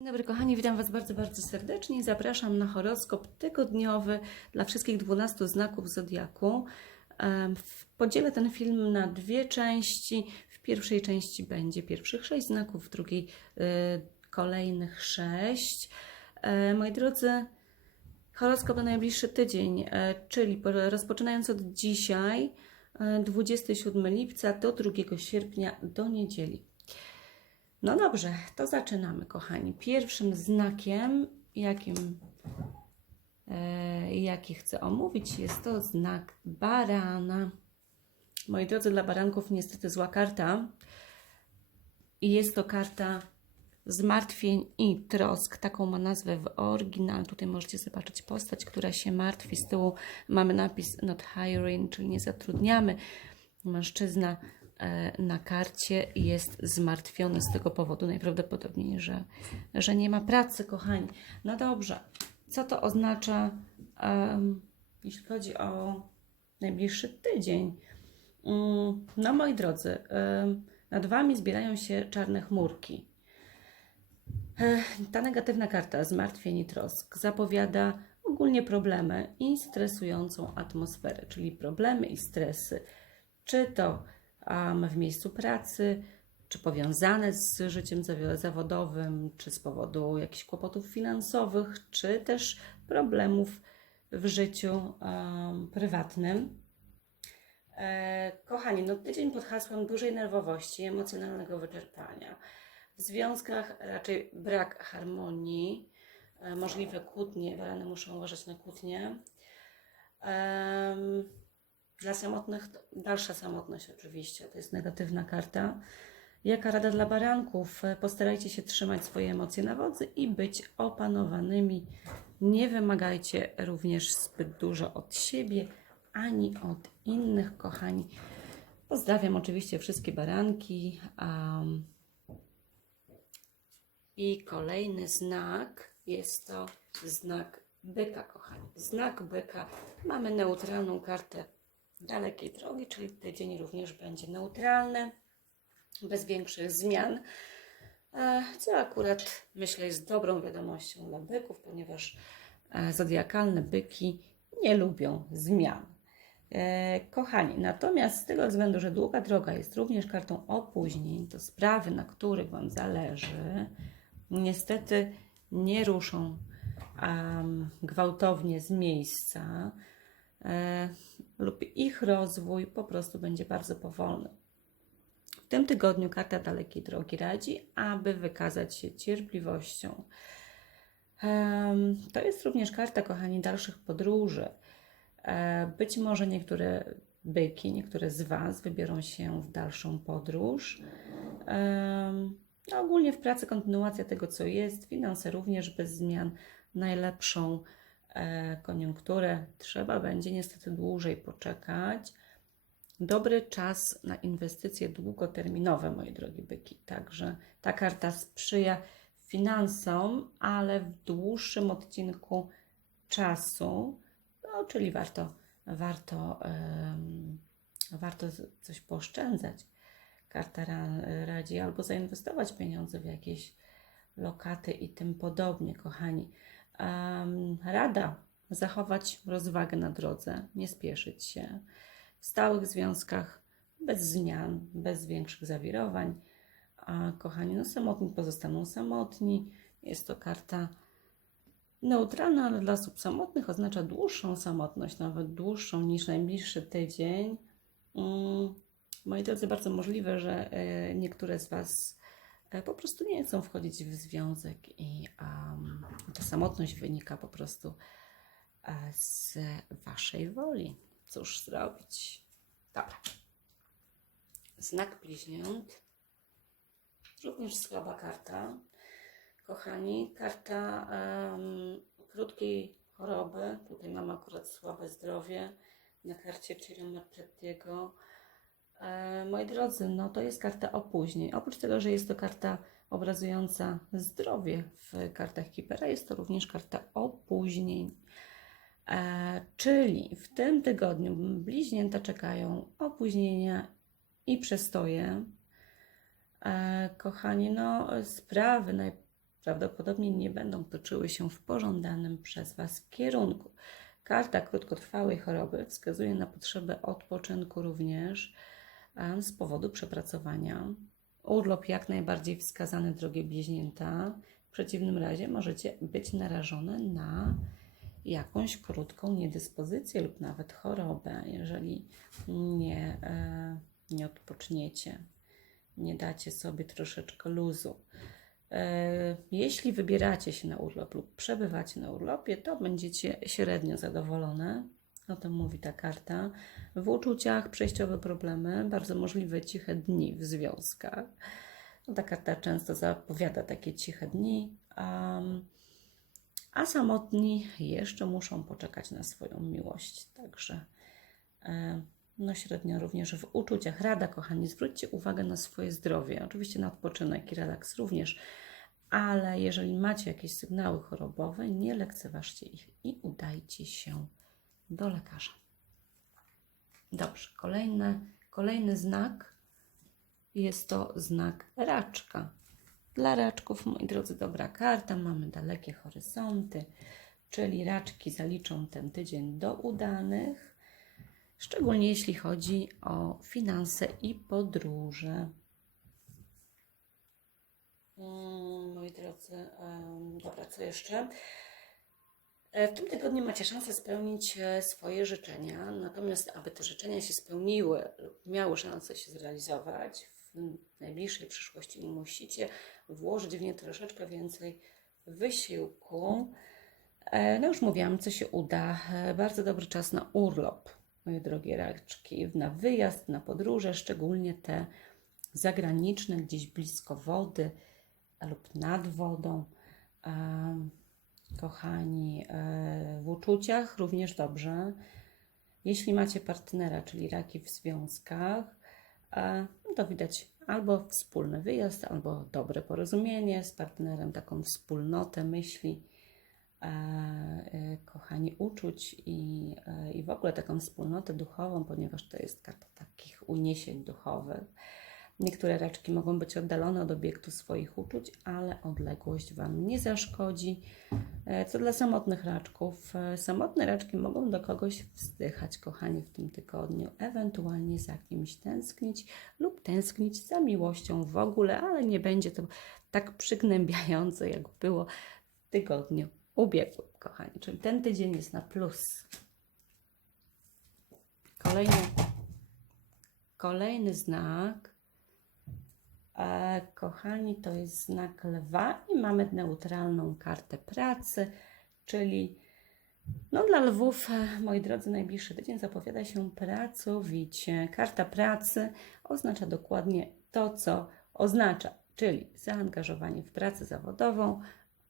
Dzień dobry kochani, witam Was bardzo, bardzo serdecznie. Zapraszam na horoskop tygodniowy dla wszystkich 12 znaków Zodiaku. Podzielę ten film na dwie części. W pierwszej części będzie pierwszych sześć znaków, w drugiej y, kolejnych sześć. E, Moi drodzy, horoskop na najbliższy tydzień, e, czyli po- rozpoczynając od dzisiaj, e, 27 lipca do 2 sierpnia do niedzieli. No dobrze, to zaczynamy, kochani. Pierwszym znakiem, jakim, e, jaki chcę omówić, jest to znak barana. Moi drodzy, dla baranków niestety zła karta. I jest to karta zmartwień i trosk. Taką ma nazwę w oryginale. Tutaj możecie zobaczyć postać, która się martwi. Z tyłu mamy napis not hiring, czyli nie zatrudniamy. Mężczyzna na karcie jest zmartwiony z tego powodu najprawdopodobniej, że, że nie ma pracy, kochani. No dobrze, co to oznacza, em, jeśli chodzi o najbliższy tydzień? Mm, No, moi drodzy, em, nad Wami zbierają się czarne chmurki. E, Ta negatywna karta zmartwień i trosk zapowiada ogólnie problemy i stresującą atmosferę, czyli problemy i stresy, czy to um, w miejscu pracy, czy powiązane z życiem zawodowym, czy z powodu jakichś kłopotów finansowych, czy też problemów w życiu um, prywatnym. E, kochani, no tydzień pod hasłem dużej nerwowości, emocjonalnego wyczerpania. W związkach raczej brak harmonii, e, możliwe kłótnie, barany muszą uważać na kłótnie. Em, dla samotnych, dalsza samotność oczywiście, to jest negatywna karta. Jaka rada dla baranków? Postarajcie się trzymać swoje emocje na wodzy i być opanowanymi. Nie wymagajcie również zbyt dużo od siebie ani od innych, kochani. Pozdrawiam oczywiście wszystkie baranki. Um, I kolejny znak jest to znak byka, kochani. Znak byka. Mamy neutralną kartę dalekiej drogi, czyli tydzień również będzie neutralny, bez większych zmian. E, Co akurat myślę jest dobrą wiadomością dla byków, ponieważ e, zodiakalne byki nie lubią zmian. E, Kochani, natomiast z tego względu, że długa droga jest również kartą opóźnień, to sprawy, na których Wam zależy, niestety nie ruszą em, gwałtownie z miejsca lub ich rozwój po prostu będzie bardzo powolny. W tym tygodniu karta dalekiej drogi radzi, aby wykazać się cierpliwością. To jest również karta, kochani, dalszych podróży. E, Być może niektóre byki, niektóre z Was wybiorą się w dalszą podróż. No, ogólnie w pracy kontynuacja tego, co jest, finanse również bez zmian. Najlepszą e, koniunkturę trzeba będzie niestety dłużej poczekać. Dobry czas na inwestycje długoterminowe, moje drogie byki. Także ta karta sprzyja finansom, ale w dłuższym odcinku czasu, no, czyli warto, warto, em, warto coś pooszczędzać. Karta ra, radzi albo zainwestować pieniądze w jakieś lokaty i tym podobnie, kochani. Rada zachować rozwagę na drodze, nie spieszyć się. W stałych związkach bez zmian, bez większych zawirowań. A kochani, no samotni pozostaną samotni. Jest to karta neutralna, ale dla osób samotnych oznacza dłuższą samotność, nawet dłuższą niż najbliższy tydzień. Mm, Moi drodzy, bardzo możliwe, że e, niektóre z Was e, po prostu nie chcą wchodzić w związek i ta samotność wynika po prostu e, z Waszej woli. Cóż zrobić? Dobra. Znak bliźniąt. Również słaba karta. Kochani, karta em, krótkiej choroby. Tutaj mamy akurat słabe zdrowie. Na karcie Ciro Marchettiego. E, moi drodzy, no to jest karta opóźnień. Oprócz tego, że jest to karta obrazująca zdrowie w kartach Kipera, jest to również karta opóźnień. E, czyli w tym tygodniu bliźnięta czekają opóźnienia i przestoje. E, kochani, no sprawy naj, prawdopodobnie nie będą toczyły się w pożądanym przez Was kierunku. Karta krótkotrwałej choroby wskazuje na potrzebę odpoczynku również em, z powodu przepracowania. Urlop jak najbardziej wskazany, drogie bliźnięta. W przeciwnym razie możecie być narażone na jakąś krótką niedyspozycję lub nawet chorobę, jeżeli nie, e, nie odpoczniecie, nie dacie sobie troszeczkę luzu. E, Jeśli wybieracie się na urlop lub przebywacie na urlopie, to będziecie średnio zadowolone. O tym mówi ta karta. W uczuciach przejściowe problemy, bardzo możliwe ciche dni w związkach. No, ta karta często zapowiada takie ciche dni. Um, a samotni jeszcze muszą poczekać na swoją miłość. Także e, no średnio również w uczuciach. Rada, kochani, zwróćcie uwagę na swoje zdrowie. Oczywiście na odpoczynek i relaks również, ale jeżeli macie jakieś sygnały chorobowe, nie lekceważcie ich i udajcie się do lekarza. Dobrze, kolejny, kolejny znak jest to znak raczka. Dla raczków, moi drodzy, dobra karta. Mamy dalekie horyzonty, czyli raczki zaliczą ten tydzień do udanych, szczególnie jeśli chodzi o finanse i podróże. Mm, Moi drodzy, dobra, co jeszcze? E, W tym tygodniu macie szansę spełnić e, swoje życzenia, natomiast aby te życzenia się spełniły lub miały szansę się zrealizować w najbliższej przyszłości, musicie włożyć w nie troszeczkę więcej wysiłku. E, No już mówiłam, co się uda. Bardzo dobry czas na urlop, moje drogie raczki, na wyjazd, na podróże, szczególnie te zagraniczne, gdzieś blisko wody lub nad wodą. Kochani, e, w uczuciach również dobrze. Jeśli macie partnera, czyli raki w związkach, e, no to widać albo wspólny wyjazd, albo dobre porozumienie z partnerem, taką wspólnotę myśli, e, kochani, uczuć i, i w ogóle taką wspólnotę duchową, ponieważ to jest karta takich uniesień duchowych. Niektóre raczki mogą być oddalone od obiektu swoich uczuć, ale odległość Wam nie zaszkodzi. E, Co dla samotnych raczków? E, Samotne raczki mogą do kogoś wzdychać, kochani, w tym tygodniu, ewentualnie za kimś tęsknić lub tęsknić za miłością w ogóle, ale nie będzie to tak przygnębiające, jak było w tygodniu ubiegłym, kochani. Czyli ten tydzień jest na plus. Kolejny, kolejny znak Kochani, to jest znak lwa i mamy neutralną kartę pracy, czyli no dla lwów, e, moi drodzy, najbliższy tydzień zapowiada się pracowicie. Karta pracy oznacza dokładnie to, co oznacza, czyli zaangażowanie w pracę zawodową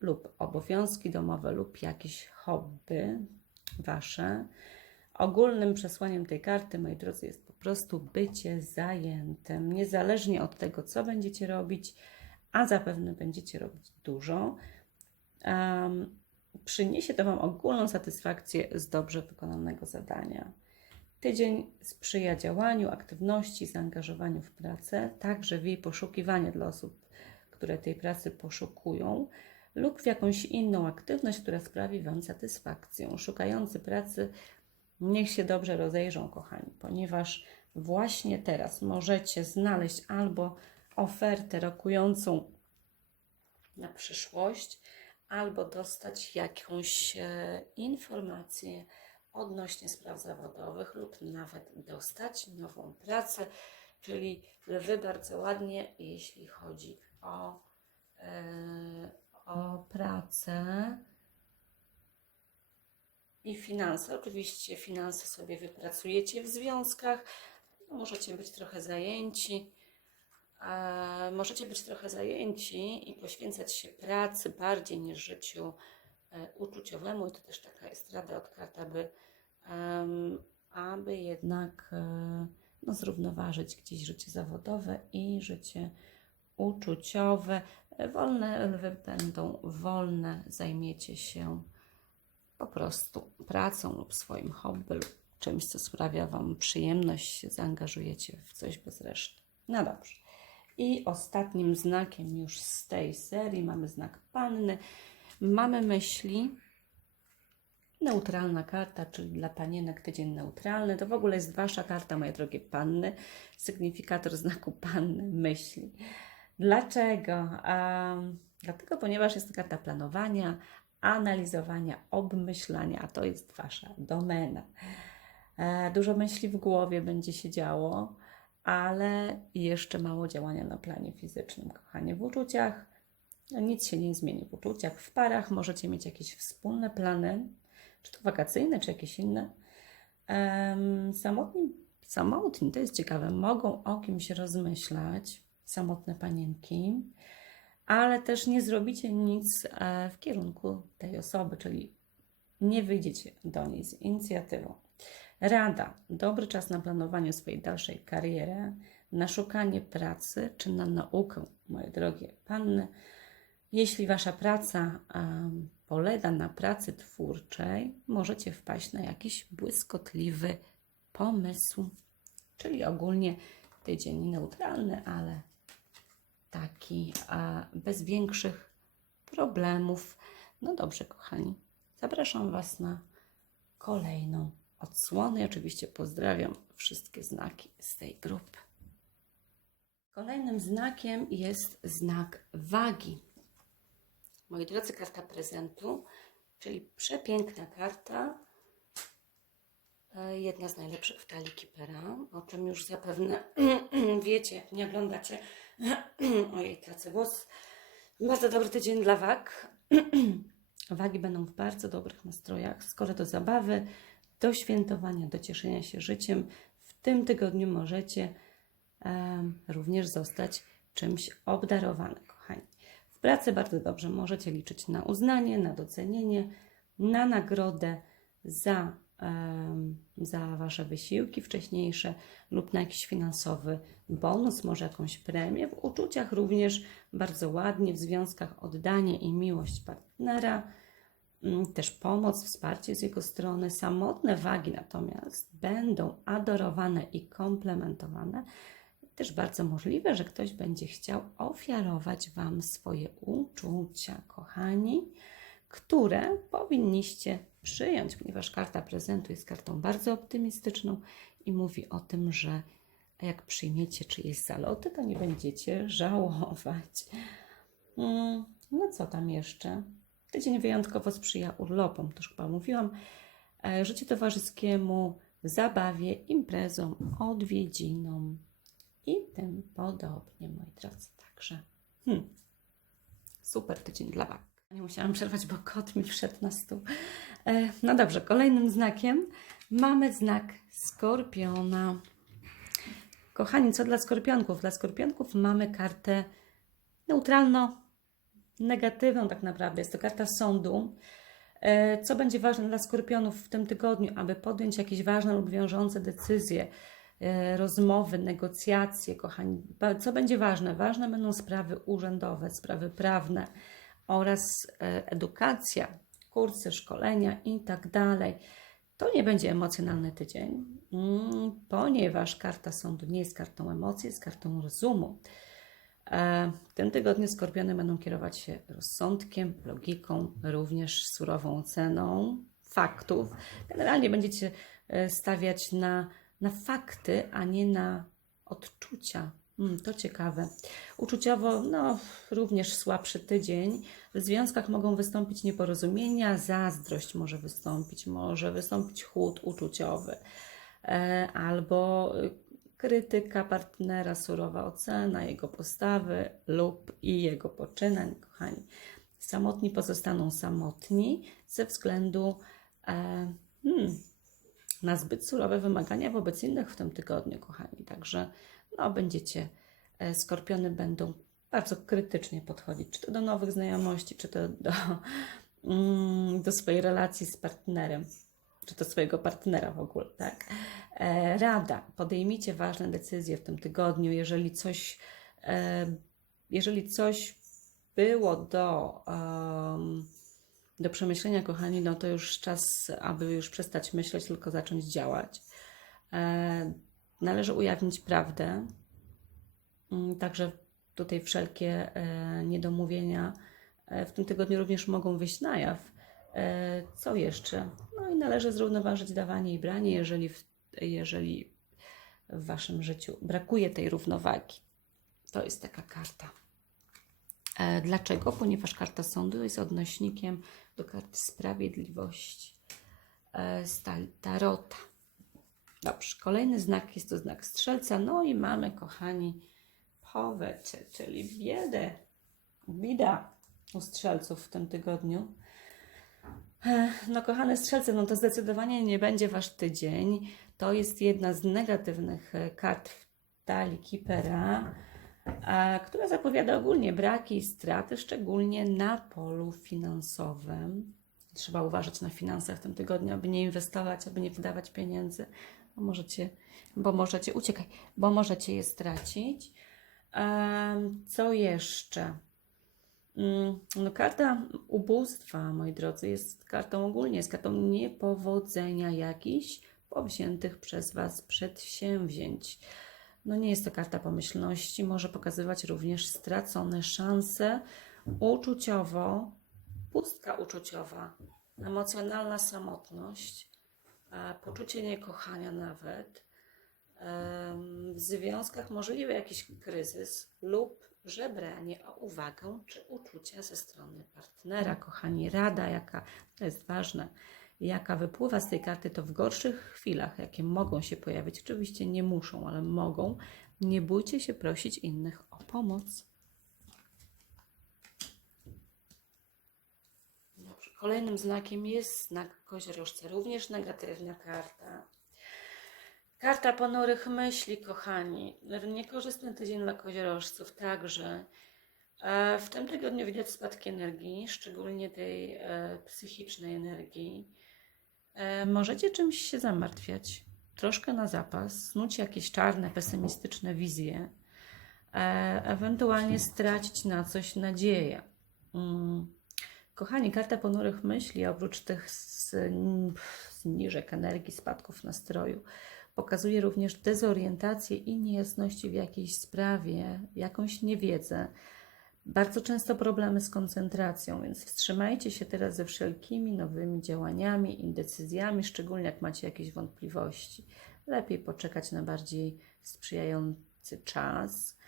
lub obowiązki domowe lub jakieś hobby wasze. Ogólnym przesłaniem tej karty, moi drodzy, jest prostu bycie zajętym, niezależnie od tego, co będziecie robić, a zapewne będziecie robić dużo. Um, przyniesie to Wam ogólną satysfakcję z dobrze wykonanego zadania. Tydzień sprzyja działaniu, aktywności, zaangażowaniu w pracę, także w jej poszukiwanie dla osób, które tej pracy poszukują, lub w jakąś inną aktywność, która sprawi Wam satysfakcję. Szukający pracy Niech się dobrze rozejrzą, kochani, ponieważ właśnie teraz możecie znaleźć albo ofertę rokującą na przyszłość, albo dostać jakąś e, informację odnośnie spraw zawodowych, lub nawet dostać nową pracę. Czyli lwy bardzo ładnie, jeśli chodzi o, e, o pracę i finanse. Oczywiście finanse sobie wypracujecie w związkach. No, możecie być trochę zajęci. Możecie być trochę zajęci i poświęcać się pracy bardziej niż życiu e, uczuciowemu. I to też taka jest rada od kart, aby, aby jednak e, no, zrównoważyć gdzieś życie zawodowe i życie uczuciowe. E, Wolne lwy będą wolne, zajmiecie się po prostu pracą lub swoim hobby lub czymś, co sprawia Wam przyjemność, zaangażujecie w coś bez reszty. No dobrze. I ostatnim znakiem już z tej serii mamy znak panny. Mamy myśli. Neutralna karta, czyli dla panienek tydzień neutralny. To w ogóle jest wasza karta, moje drogie panny. Sygnifikator znaku panny myśli. Dlaczego? Um, dlatego, ponieważ jest to karta planowania, analizowania, obmyślania, a to jest wasza domena. E, Dużo myśli w głowie będzie się działo, ale jeszcze mało działania na planie fizycznym. Kochanie, w uczuciach nic się nie zmieni. W uczuciach, w parach możecie mieć jakieś wspólne plany, czy to wakacyjne, czy jakieś inne. Samotni, samotni, to jest ciekawe, mogą o kimś rozmyślać, samotne panienki, ale też nie zrobicie nic e, w kierunku tej osoby, czyli nie wyjdziecie do niej z inicjatywą. Rada. Dobry czas na planowanie swojej dalszej kariery, na szukanie pracy czy na naukę, moje drogie panny. Jeśli wasza praca em, polega na pracy twórczej, możecie wpaść na jakiś błyskotliwy pomysł. Czyli ogólnie tydzień neutralny, ale taki a bez większych problemów. No dobrze, kochani, zapraszam Was na kolejną odsłonę. I oczywiście pozdrawiam wszystkie znaki z tej grupy. Kolejnym znakiem jest znak wagi. Moi drodzy, karta prezentu, czyli przepiękna karta. E, Jedna z najlepszych w talii Kipera. O czym już zapewne wiecie, nie oglądacie. Ojej, tracę głos. Bardzo dobry tydzień dla wag. Wagi będą w bardzo dobrych nastrojach. Skoro do zabawy, do świętowania, do cieszenia się życiem, w tym tygodniu możecie em, również zostać czymś obdarowane, kochani. W pracy bardzo dobrze możecie liczyć na uznanie, na docenienie, na nagrodę za, em, za Wasze wysiłki wcześniejsze lub na jakiś finansowy bonus, może jakąś premię. W uczuciach również bardzo ładnie, w związkach oddanie i miłość partnera, też pomoc, wsparcie z jego strony. Samotne wagi natomiast będą adorowane i komplementowane. Też bardzo możliwe, że ktoś będzie chciał ofiarować Wam swoje uczucia, kochani, które powinniście przyjąć, ponieważ karta prezentu jest kartą bardzo optymistyczną i mówi o tym, że jak przyjmiecie czyjeś zaloty, to nie będziecie żałować. Mm, No co tam jeszcze? Tydzień wyjątkowo sprzyja urlopom, to już chyba mówiłam, e, życiu towarzyskiemu, zabawie, imprezom, odwiedzinom i tym podobnie, moi drodzy. Także hmm, super tydzień dla Was. Nie musiałam przerwać, bo kot mi wszedł na stół. E, No dobrze, kolejnym znakiem mamy znak skorpiona. Kochani, co dla skorpionków? Dla skorpionków mamy kartę neutralno negatywną tak naprawdę. Jest to karta sądu. E, Co będzie ważne dla skorpionów w tym tygodniu, aby podjąć jakieś ważne lub wiążące decyzje, e, rozmowy, negocjacje, kochani. Co będzie ważne? Ważne będą sprawy urzędowe, sprawy prawne oraz e, edukacja, kursy, szkolenia i tak dalej. To nie będzie emocjonalny tydzień, mm, ponieważ karta sądu nie jest kartą emocji, jest kartą rozumu. E, W tym tygodniu skorpiony będą kierować się rozsądkiem, logiką, również surową oceną faktów. Generalnie będziecie e, stawiać na, na fakty, a nie na odczucia. Mm, to ciekawe. Uczuciowo, no, również słabszy tydzień. W związkach mogą wystąpić nieporozumienia, zazdrość może wystąpić, może wystąpić chłód uczuciowy, e, albo krytyka partnera, surowa ocena jego postawy lub i jego poczynań, kochani. Samotni pozostaną samotni ze względu e, hmm, na zbyt surowe wymagania wobec innych w tym tygodniu, kochani. Także no, będziecie, e, skorpiony będą bardzo krytycznie podchodzić, czy to do nowych znajomości, czy to do, mm, do swojej relacji z partnerem, czy do swojego partnera w ogóle, tak? E, Rada, podejmijcie ważne decyzje w tym tygodniu, jeżeli coś, e, jeżeli coś było do, do przemyślenia, kochani, no to już czas, aby już przestać myśleć, tylko zacząć działać. E, Należy ujawnić prawdę, Mm, Także tutaj wszelkie niedomówienia w tym tygodniu również mogą wyjść na jaw. E, co jeszcze? No i należy zrównoważyć dawanie i branie, jeżeli w, jeżeli w waszym życiu brakuje tej równowagi. To jest taka karta. E, Dlaczego? Ponieważ karta sądu jest odnośnikiem do karty sprawiedliwości e, z tar- tarota. Dobrze, kolejny znak jest to znak strzelca. No i mamy, kochani, poverty, czyli biedę, bida u strzelców w tym tygodniu. No, kochane strzelce, no to zdecydowanie nie będzie wasz tydzień. To jest jedna z negatywnych e, kart w talii Kipera, która zapowiada ogólnie braki i straty, szczególnie na polu finansowym. Trzeba uważać na finansach w tym tygodniu, aby nie inwestować, aby nie wydawać pieniędzy, bo możecie, bo możecie, uciekaj, bo możecie je stracić. Co jeszcze? Mm, No, karta ubóstwa, moi drodzy, jest kartą ogólnie, jest kartą niepowodzenia jakichś powziętych przez Was przedsięwzięć. No nie jest to karta pomyślności, może pokazywać również stracone szanse uczuciowo, pustka uczuciowa, emocjonalna samotność, e, poczucie niekochania nawet, w związkach możliwy jakiś kryzys lub żebranie o uwagę czy uczucia ze strony partnera. Kochani, rada, jaka to jest ważne, jaka wypływa z tej karty, to w gorszych chwilach, jakie mogą się pojawić, oczywiście nie muszą, ale mogą, nie bójcie się prosić innych o pomoc. Dobrze. Kolejnym znakiem jest znak koziorożca, również negatywna karta. Karta ponurych myśli, kochani. Niekorzystny tydzień dla koziorożców także. E, W tym tygodniu widać spadki energii, szczególnie tej e, psychicznej energii. E, Możecie czymś się zamartwiać, troszkę na zapas, snuć jakieś czarne, pesymistyczne wizje, ewentualnie stracić na coś nadzieję. Mm. Kochani, karta ponurych myśli, oprócz tych zniżek energii, spadków nastroju, pokazuje również dezorientację i niejasności w jakiejś sprawie, jakąś niewiedzę, bardzo często problemy z koncentracją, więc wstrzymajcie się teraz ze wszelkimi nowymi działaniami, indecyzjami, szczególnie jak macie jakieś wątpliwości. Lepiej poczekać na bardziej sprzyjający czas.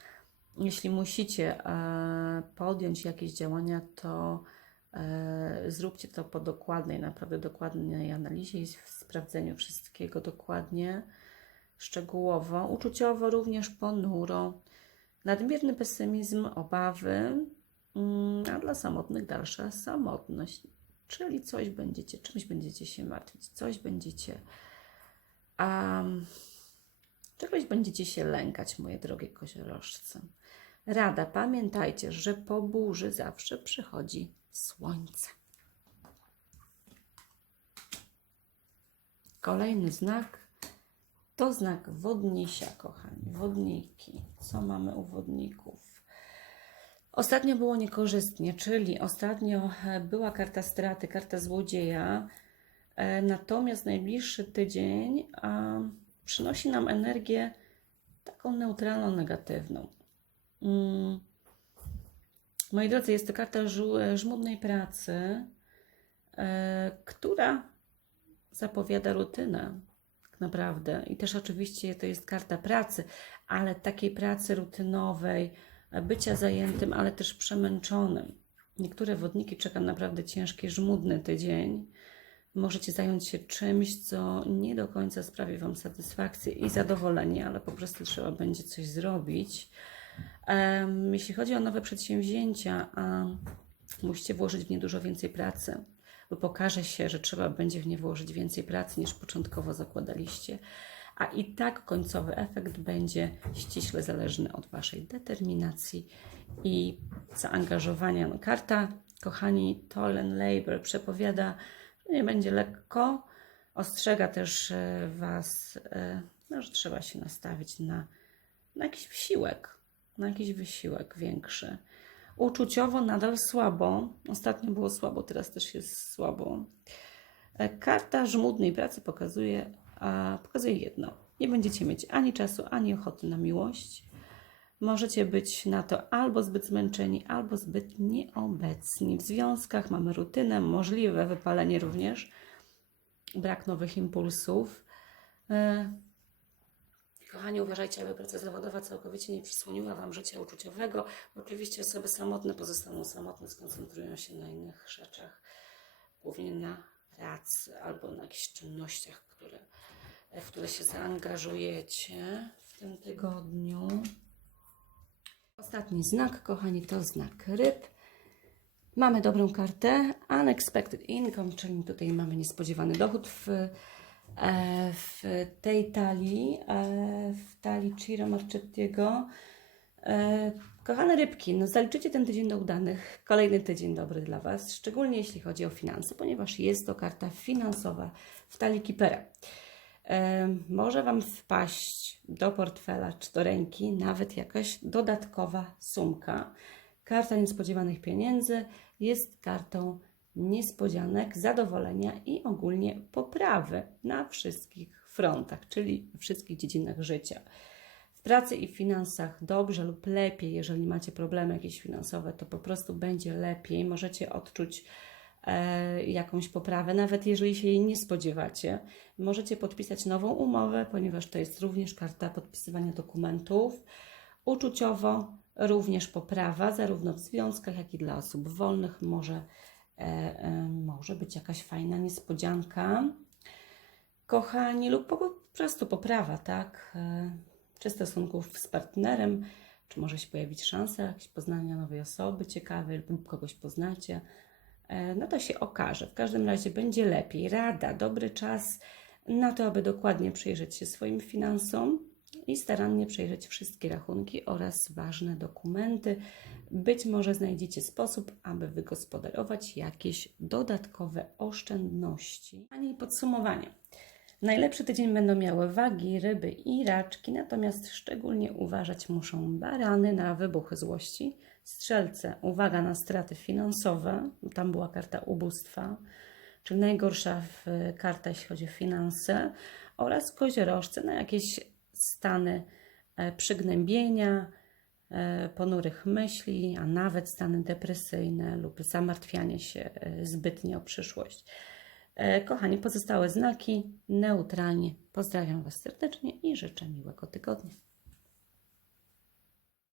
Jeśli musicie e, podjąć jakieś działania, to zróbcie to po dokładnej, naprawdę dokładnej analizie i sprawdzeniu wszystkiego dokładnie, szczegółowo, uczuciowo również ponuro. Nadmierny pesymizm, obawy, mm, a dla samotnych dalsza samotność. Czyli coś będziecie, czymś będziecie się martwić, coś będziecie, um, czegoś będziecie się lękać, moje drogie koziorożce. Rada, pamiętajcie, że po burzy zawsze przychodzi słońce. Kolejny znak to znak wodnisia, kochani. Wodniki. Co mamy u wodników? Ostatnio było niekorzystnie, czyli ostatnio e, była karta straty, karta złodzieja. E, Natomiast najbliższy tydzień a, przynosi nam energię taką neutralną, negatywną. Mm. Moi drodzy, jest to karta żu- żmudnej pracy, e, która zapowiada rutynę tak naprawdę. I też oczywiście to jest karta pracy, ale takiej pracy rutynowej, bycia zajętym, ale też przemęczonym. Niektóre wodniki czeka naprawdę ciężki, żmudny tydzień. Możecie zająć się czymś, co nie do końca sprawi Wam satysfakcję i zadowolenie, ale po prostu trzeba będzie coś zrobić. Jeśli chodzi o nowe przedsięwzięcia, musicie włożyć w nie dużo więcej pracy, bo pokaże się, że trzeba będzie w nie włożyć więcej pracy niż początkowo zakładaliście, a i tak końcowy efekt będzie ściśle zależny od Waszej determinacji i zaangażowania. No, karta, kochani, Toil and Labor przepowiada, że nie będzie lekko, ostrzega też e, Was, e, no, że trzeba się nastawić na, na jakiś wysiłek, na jakiś wysiłek większy. Uczuciowo nadal słabo. Ostatnio było słabo, teraz też jest słabo. E, Karta żmudnej pracy pokazuje, pokazuje jedno. Nie będziecie mieć ani czasu, ani ochoty na miłość. Możecie być na to albo zbyt zmęczeni, albo zbyt nieobecni. W związkach mamy rutynę, możliwe wypalenie również, brak nowych impulsów. Kochani, uważajcie, aby praca zawodowa całkowicie nie przysłoniła Wam życia uczuciowego. Oczywiście osoby samotne pozostaną samotne, skoncentrują się na innych rzeczach, głównie na pracy albo na jakichś czynnościach, które, w które się zaangażujecie w tym tygodniu. Ostatni znak, kochani, to znak ryb. Mamy dobrą kartę Unexpected Income, czyli tutaj mamy niespodziewany dochód w, w tej talii, e, w talii Ciro Marchettiego. E, Kochane rybki, no zaliczycie ten tydzień do udanych. Kolejny tydzień dobry dla Was, szczególnie jeśli chodzi o finanse, ponieważ jest to karta finansowa w talii Kipera. E, Może Wam wpaść do portfela czy do ręki nawet jakaś dodatkowa sumka. Karta niespodziewanych pieniędzy jest kartą niespodzianek, zadowolenia i ogólnie poprawy na wszystkich frontach, czyli wszystkich dziedzinach życia. W pracy i w finansach dobrze lub lepiej, jeżeli macie problemy jakieś finansowe, to po prostu będzie lepiej. Możecie odczuć e, jakąś poprawę, nawet jeżeli się jej nie spodziewacie. Możecie podpisać nową umowę, ponieważ to jest również karta podpisywania dokumentów. Uczuciowo również poprawa, zarówno w związkach, jak i dla osób wolnych. Może, może być jakaś fajna niespodzianka, kochani, lub po prostu poprawa, tak? E, czy stosunków z partnerem, czy może się pojawić szansa jakieś poznania nowej osoby ciekawej lub kogoś poznacie. E, No to się okaże. W każdym razie będzie lepiej. Rada, dobry czas na to, aby dokładnie przyjrzeć się swoim finansom i starannie przejrzeć wszystkie rachunki oraz ważne dokumenty. Być może znajdziecie sposób, aby wygospodarować jakieś dodatkowe oszczędności. A nie podsumowanie. Najlepszy tydzień będą miały wagi, ryby i raczki, natomiast szczególnie uważać muszą barany na wybuchy złości, strzelce, uwaga na straty finansowe, tam była karta ubóstwa, czyli najgorsza karta, jeśli chodzi o finanse, oraz koziorożce na jakieś stany e, przygnębienia, ponurych myśli, a nawet stany depresyjne lub zamartwianie się e, zbytnio o przyszłość. E, Kochani, pozostałe znaki neutralnie. Pozdrawiam Was serdecznie i życzę miłego tygodnia.